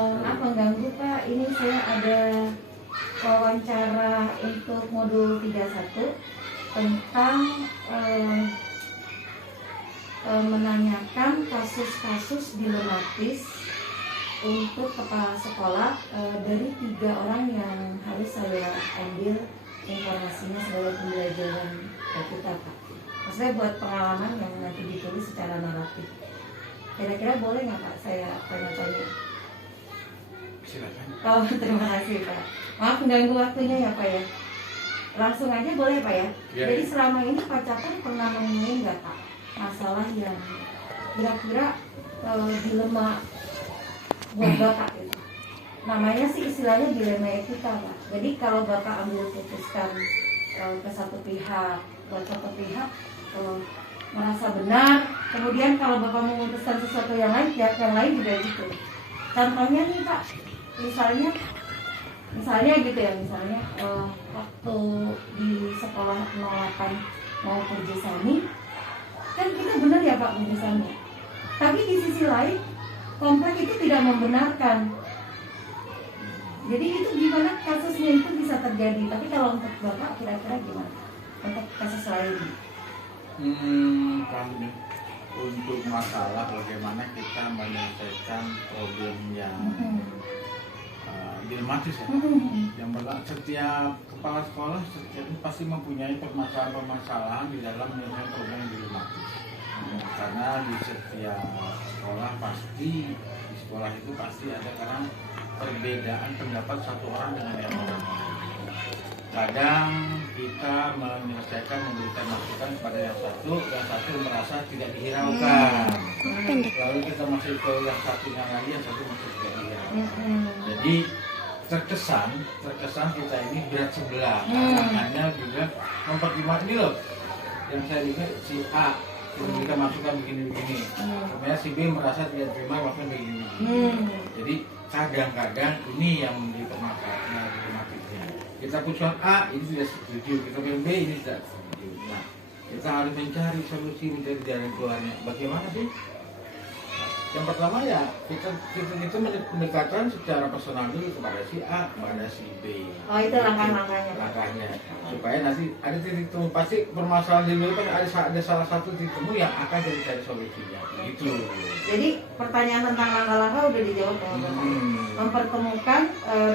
Maaf mengganggu Pak, ini saya ada wawancara untuk modul 31 tentang menanyakan kasus-kasus dilematis untuk kepala sekolah dari 3 orang yang harus saya ambil informasinya sebagai pembelajaran kita Pak. Maksudnya buat pengalaman yang nanti ditulis secara naratif. Kira-kira boleh nggak Pak saya tanya-tanya? Silakan. Oh, terima kasih Pak. Maaf mengganggu waktunya ya Pak ya. Langsung aja boleh Pak ya. Ya. Jadi selama ini Pak Catur pernah menemui nggak Pak masalah yang kira-kira dilema buat Bapak itu? Namanya sih istilahnya dilema etika Pak. Jadi kalau Bapak ambil putuskan ke satu pihak, buat satu pihak merasa benar, kemudian kalau Bapak memutuskan sesuatu yang lain, pihak yang lain juga gitu. Contohnya nih Pak, misalnya gitu ya, misalnya waktu di sekolah 08 mau kerjasama, kan kita benar ya Pak kerjasama. Tapi di sisi lain, komplek itu tidak membenarkan. Jadi itu gimana kasusnya itu bisa terjadi? Tapi kalau untuk Bapak kira-kira gimana? Untuk kasus lain? Kami untuk masalah bagaimana kita menyelesaikan problem yang dilematis ya. Yang pertama, setiap kepala sekolah pasti mempunyai permasalahan-permasalahan di dalam menyelesaikan problem yang dilematis. Karena di setiap sekolah di sekolah itu pasti ada karena perbedaan pendapat satu orang dengan yang lain. Kadang kita memberikan masukan kepada yang satu merasa tidak dihiraukan. Lalu kita masih ke yang satunya lagi, yang satu masih tidak dihiraukan. Jadi terkesan kita ini berat sebelah. Hanya juga mempertimbangkan ini loh, yang saya lihat si A memberikan masukan begini-begini. Sebenarnya si B merasa tidak terima masukan begini. Jadi kadang-kadang ini yang menjadi permasalahan. Kita putuskan A, ini tidak setuju, kita putuskan B, ini tidak setuju. Nah, kita harus mencari solusi, mencari jalan keluarnya. Bagaimana sih? Yang pertama ya, kita pendekatan secara personal dulu kepada si A, kepada si B. Oh, itu langkah-langkahnya. Langkahnya. Supaya nanti ada titik temu, pasti permasalahan dulu kan ada salah satu titik temu yang akan jadi solusinya. Gitu. Jadi pertanyaan tentang langkah-langkah udah dijawab ya Bapak. Mempertemukan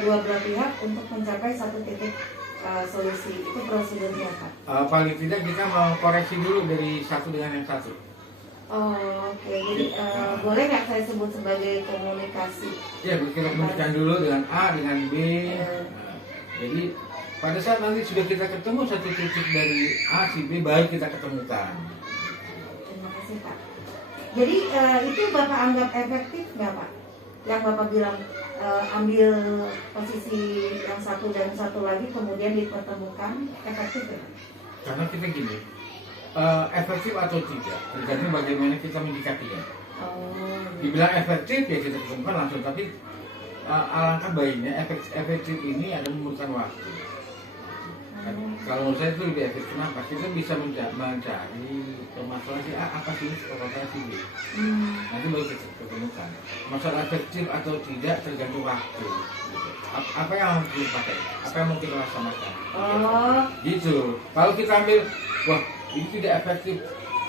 dua belah pihak untuk mencapai satu titik solusi, itu prosedurnya Pak. Paling tidak kita mau koreksi dulu dari satu dengan yang satu. Oh, oke. Jadi boleh nggak saya sebut sebagai komunikasi? Ya, kita komunikasikan dulu dengan A dengan B. Jadi pada saat nanti sudah kita ketemu satu titik dari A si B, baru kita ketemukan. Terima kasih Pak. Jadi itu Bapak anggap efektif nggak Pak? Yang Bapak bilang ambil posisi yang satu dan satu lagi kemudian dipertemukan, efektif ya? Karena kita gini, efektif atau tidak tergantung bagaimana kita menyikapinya. Dibilang efektif ya kita ketemukan langsung, tapi alangkah baiknya efektif ini ada memerlukan waktu. Kalau menurut saya itu lebih efektif. Kenapa? Kita bisa mencari permasalahan si A, apa sih permasalahan si B. Nanti baru kita ketemukan. Masalah efektif atau tidak tergantung waktu. Apa yang harus kita pakai? Apa yang mau kita laksanakan? Gitu. Kalau kita ambil, wah ini tidak efektif.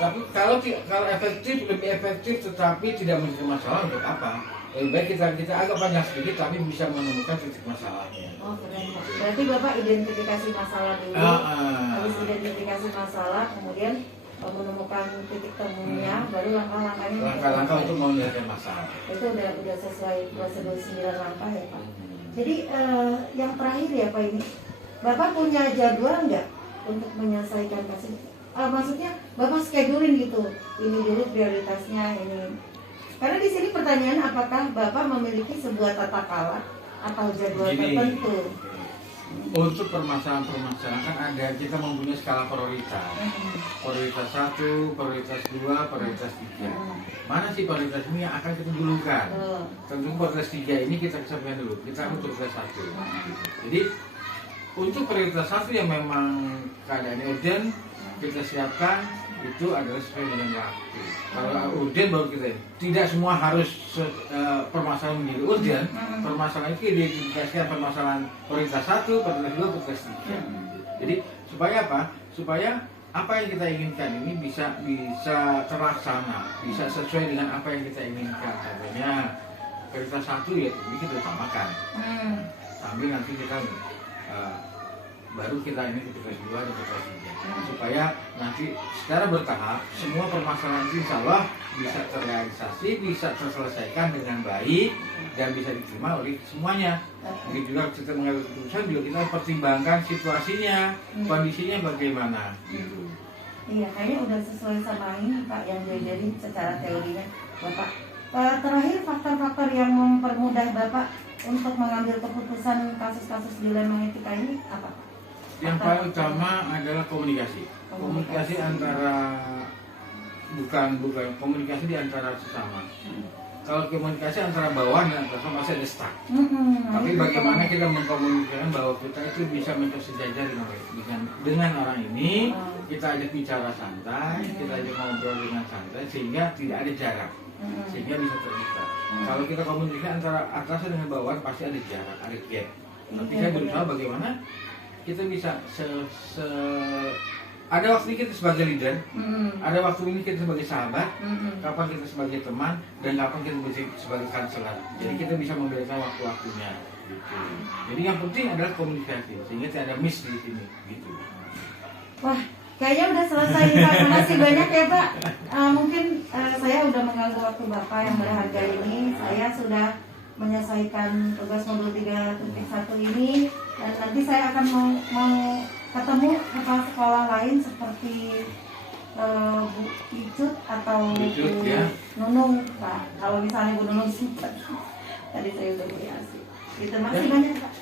Tapi kalau efektif, lebih efektif tetapi tidak menjadi masalah, untuk apa? Lebih baik kita agak banyak sedikit tapi bisa menemukan titik masalahnya. Oh keren. Berarti Bapak identifikasi masalah dulu, habis identifikasi masalah kemudian menemukan titik temunya, baru langkah-langkahnya. Langkah-langkah untuk menyelesaikan masalah. Itu udah sesuai prosedur 9 langkah ya Pak. Jadi yang terakhir ya Pak, ini Bapak punya jadwal nggak untuk menyelesaikan kasus? Maksudnya Bapak scheduling gitu, ini dulu prioritasnya ini. Karena di sini pertanyaan apakah Bapak memiliki sebuah tata kelola atau jadwal tertentu? Untuk permasalahan-permasalahan kan ada, kita mempunyai skala prioritas. Prioritas 1, prioritas 2, prioritas 3. Mana sih prioritas ini yang akan kita dulukan? Tentu prioritas 3 ini kita kesampaikan dulu. Kita ambil prioritas 1. Jadi untuk prioritas 1 yang memang keadaannya urgent, kita siapkan itu adalah sesuai dengan waktu. Kalau urgen baru kita, tidak semua harus permasalahan menjadi urgen. Permasalahan itu diidentifikasikan permasalahan prioritas 1, prioritas 2, prioritas 3. Jadi supaya apa? Supaya apa yang kita inginkan ini bisa terlaksana, bisa sesuai dengan apa yang kita inginkan. Contohnya prioritas 1 ya ini kita utamakan. Sambil nanti kita baru kita ini prioritas 2 dan prioritas 3. Supaya nanti secara bertahap semua permasalahan itu insya Allah bisa terrealisasi, bisa terselesaikan dengan baik dan bisa diterima oleh semuanya. Begitu juga kita mengambil keputusan juga kita pertimbangkan situasinya, kondisinya bagaimana. Iya, kayaknya udah sesuai sama ini Pak yang diajarin secara teorinya Bapak. Terakhir faktor-faktor yang mempermudah Bapak untuk mengambil keputusan kasus-kasus dilema etika ini apa? Yang paling utama adalah komunikasi. Komunikasi antara komunikasi di antara sesama. Kalau komunikasi antara bawah dan atas masih ada stuck. Tapi bagaimana kita mengkomunikasikan bahwa kita itu bisa sejajar dengan orang ini, kita ajak bicara santai, kita ajak ngobrol dengan santai sehingga tidak ada jarak, sehingga bisa terbuka. Kalau kita komunikasi antara atas dengan bawah pasti ada jarak, ada gap. Tapi saya berusaha bagaimana kita bisa ada waktu ini kita sebagai leader, ada waktu ini kita sebagai sahabat, kapan kita sebagai teman, dan kapan kita sebagai kanselar. Jadi kita bisa membedakan waktu-waktunya. Gitu. Jadi yang penting adalah komunikasi, sehingga tidak ada miss di sini. Gitu. Wah, kayaknya udah selesai Pak. Terima kasih banyak ya Pak. Mungkin saya udah mengganggu waktu Bapak yang berharga ini. Saya sudah menyelesaikan tugas modul 3.1 ini dan nanti saya akan mau ketemu kepala sekolah lain seperti Bu Icut atau Bu Nunung Pak. Kalau misalnya Bu Nunung sempat tadi saya udah beri asik. Terima kasih banyak Pak.